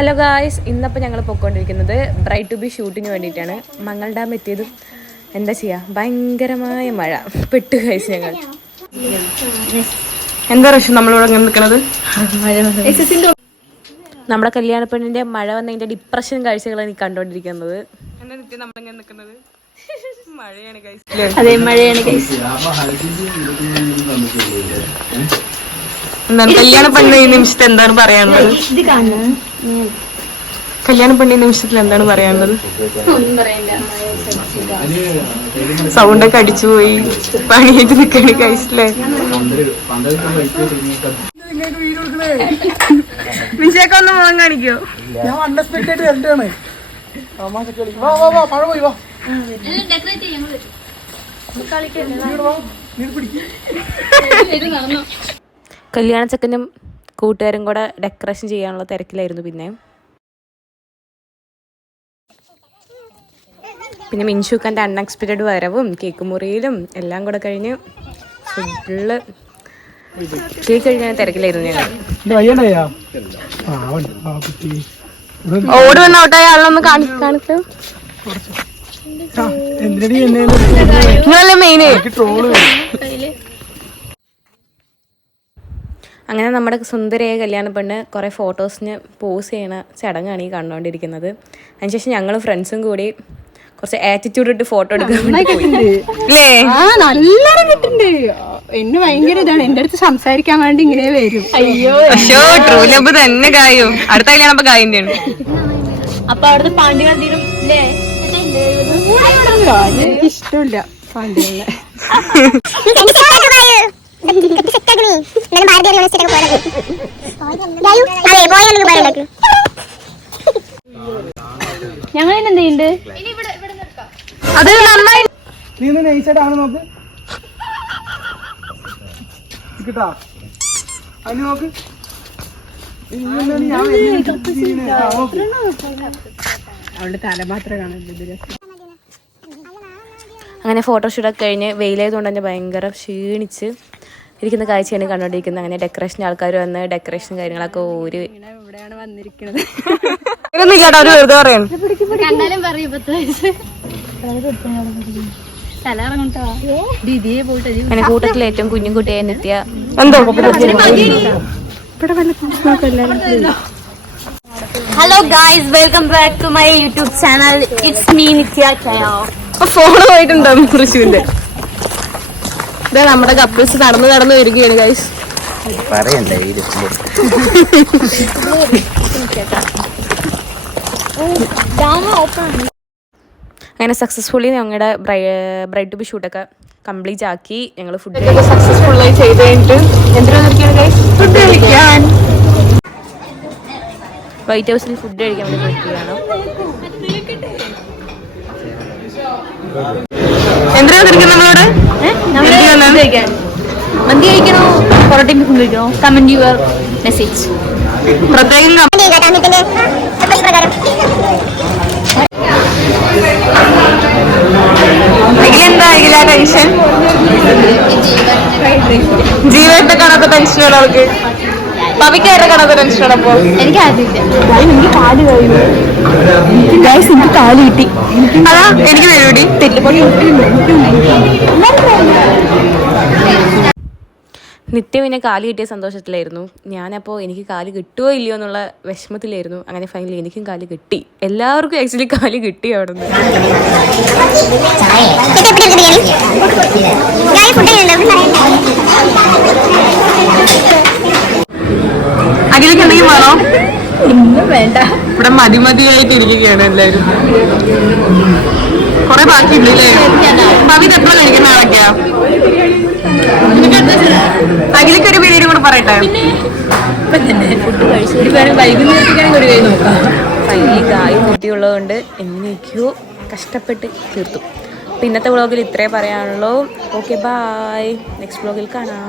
Hello guys, ഇന്നപ്പോൾ ഞങ്ങൾ പോയിക്കൊണ്ടിരിക്കുന്നത് bright to B ഷൂട്ടിന് വേണ്ടിയിട്ടാണ്. മംഗൾ ഡാം എത്തിയതും എന്താ ചെയ്യുക, ഭയങ്കരമായ മഴ പെട്ടു ഗായ്സ്. ഞങ്ങൾ എന്താ പ്രശ്നം നമ്മളിവിടെ ഇങ്ങനെ നിൽക്കുന്നത്? നമ്മുടെ കല്യാണ പെണ്ണിന്റെ മഴ വന്നതിന്റെ ഡിപ്രഷൻ കാഴ്ചകളാണ് എനിക്ക് കണ്ടോണ്ടിരിക്കുന്നത്. അതെ, മഴയാണ് ഗൈസ്. എന്താണ് കല്യാണ പെണ്ണ് ഈ നിമിഷത്തിൽ എന്താണ് പറയാനുള്ളത്? കല്യാണ പെണ്ണ് ഈ നിമിഷത്തിൽ എന്താണ് പറയാനുള്ളത്? സൗണ്ടൊക്കെ അടിച്ചുപോയി, പണിയായിട്ട് നിൽക്കണേ കഴിച്ചില്ലേ? മിശയൊക്കെ ഒന്ന് മുഖം കാണിക്കോ? കല്യാണ ചെക്കനും കൂട്ടുകാരും കൂടെ ഡെക്കറേഷൻ ചെയ്യാനുള്ള തിരക്കിലായിരുന്നു. പിന്നെ മിൻഷുക്കൻ്റെ അൺഎക്സ്പെക്റ്റഡ് വരവും കേക്ക് മുറിയിലും എല്ലാം കൂടെ കഴിഞ്ഞ് ഫുള്ള് കേക്ക് കഴിക്കാൻ തിരക്കിലായിരുന്നു ഞങ്ങൾ. ഓട് വന്ന ഔട്ടായ ആളൊന്ന് കാണിച്ചു. നിങ്ങളല്ലേ മെയിന്. അങ്ങനെ നമ്മുടെ സുന്ദരിയായ കല്യാണ പെണ്ണ് കുറേ ഫോട്ടോസിന് പോസ് ചെയ്യണ ചടങ്ങാണ് ഈ കണ്ടുകൊണ്ടിരിക്കുന്നത്. അതിനുശേഷം ഞങ്ങൾ ഫ്രണ്ട്സും കൂടി കുറച്ച് ആറ്റിറ്റ്യൂഡ് ഇട്ട് ഫോട്ടോ എടുക്കാൻ എന്നെ ഭയങ്കര ഇതാണ്, എന്റെ അടുത്ത് സംസാരിക്കാൻ വേണ്ടി ഇങ്ങനെ വരും. അയ്യോ ട്രൂ ലവ് തന്നെ കായും. അടുത്ത കല്യാണം അപ്പൊ കായിന്റെ ആണ്. അപ്പൊ അവിടുത്തെ പാണ്ടികൾ എനിക്ക് ഇഷ്ടമില്ല പാണ്ടികളെ. ഞങ്ങൾ എന്ത് ചെയ്യുന്നുണ്ട്? അത് നന്നായി നോക്ക് കിട്ടാ അതിന് നോക്ക്. അവളുടെ തല മാത്രമേ കാണുള്ളൂ. അങ്ങനെ ഫോട്ടോഷൂട്ടൊക്കെ കഴിഞ്ഞ് വെയിലായതുകൊണ്ട് തന്നെ ഭയങ്കര ക്ഷീണിച്ച് ഇരിക്കുന്ന കാഴ്ചയാണ് കണ്ടോണ്ടിരിക്കുന്നത്. അങ്ങനെ ഡെക്കറേഷൻ ആൾക്കാർ വന്ന് ഡെക്കറേഷൻ കാര്യങ്ങളൊക്കെ ഇവിടെയാണ് വന്നിരിക്കുന്നത്. വെറുതെ പറയാം. അങ്ങനെ കൂട്ടത്തിൽ ഏറ്റവും കുഞ്ഞും കുട്ടിയായി Nithya hello guys, welcome back to my YouTube channel. It's me Nithya. Phone പോയിട്ടുണ്ടോ തൃശ്ശൂരിന്റെ? ഇതാ നമ്മുടെ കപ്പിൾസ് നടന്നു വരികയാണ് ഗൈസ്. അങ്ങനെ സക്സസ്ഫുള്ളി ഞങ്ങളുടെ ബ്രൈഡ് ടു ബി ഷൂട്ടൊക്കെ കംപ്ലീറ്റ് ആക്കി. ഞങ്ങൾ ഫുഡ് സക്സസ്ഫുള്ളായി ചെയ്ത് കഴിഞ്ഞിട്ട് എന്തിനാണ് ഗൈസ്? ഫുഡ് കഴിക്കാൻ. വൈറ്റ് ഹൗസിൽ ഫുഡ് കഴിക്കാൻ വേണ്ടി പോയിരിക്കുകയാണ്. എന്തിനാ നമ്മളോട് മന്തി കഴിക്കണോ പൊറോട്ടയും ബീഫും കഴിക്കണോ? Comment your message. പ്രത്യേകം എന്താ ടെൻഷൻ? ജീവന്റെ കാണാത്ത ടെൻഷനാണ് അവൾക്ക്. പവിക്കാരുടെ കാണാത്ത ടെൻഷനാണ്. അപ്പൊ എനിക്ക് കാല് കിട്ടി. അതാ എനിക്ക് തരൂടി. നിത്യ പിന്നെ കാല് കിട്ടിയ സന്തോഷത്തിലായിരുന്നു. ഞാനപ്പോൾ എനിക്ക് കാല് കിട്ടുമോ ഇല്ലയോ എന്നുള്ള വിഷമത്തിലായിരുന്നു. അങ്ങനെ ഫൈനലി എനിക്കും കാല് കിട്ടി. എല്ലാവർക്കും ആക്ച്വലി കാല് കിട്ടി. അവിടെ നിന്ന് അഖിലേക്ക് എന്തെങ്കിലും വേണോ? ഒന്നും വേണ്ട. ഇവിടെ മതിയായിട്ട് ഇരിക്കുകയാണ് എല്ലാവരും. കൊറേ ബാക്കിയുണ്ട് അല്ലേ? പവിത് എപ്പോഴും കഴിക്കുന്ന ആളൊക്കെയാ. അഖിലേക്ക് ഒരു പേരും കൂടെ പറയട്ടെ. ഫൈനലി ഗായും കുട്ടിയുള്ളതുകൊണ്ട് എങ്ങനെയൊക്കെയോ കഷ്ടപ്പെട്ട് തീർത്തു. അപ്പം ഇന്നത്തെ വ്ളോഗിൽ ഇത്രേ പറയാനുള്ളൂ. Okay, by. നെക്സ്റ്റ് വ്ളോഗിൽ കാണാം.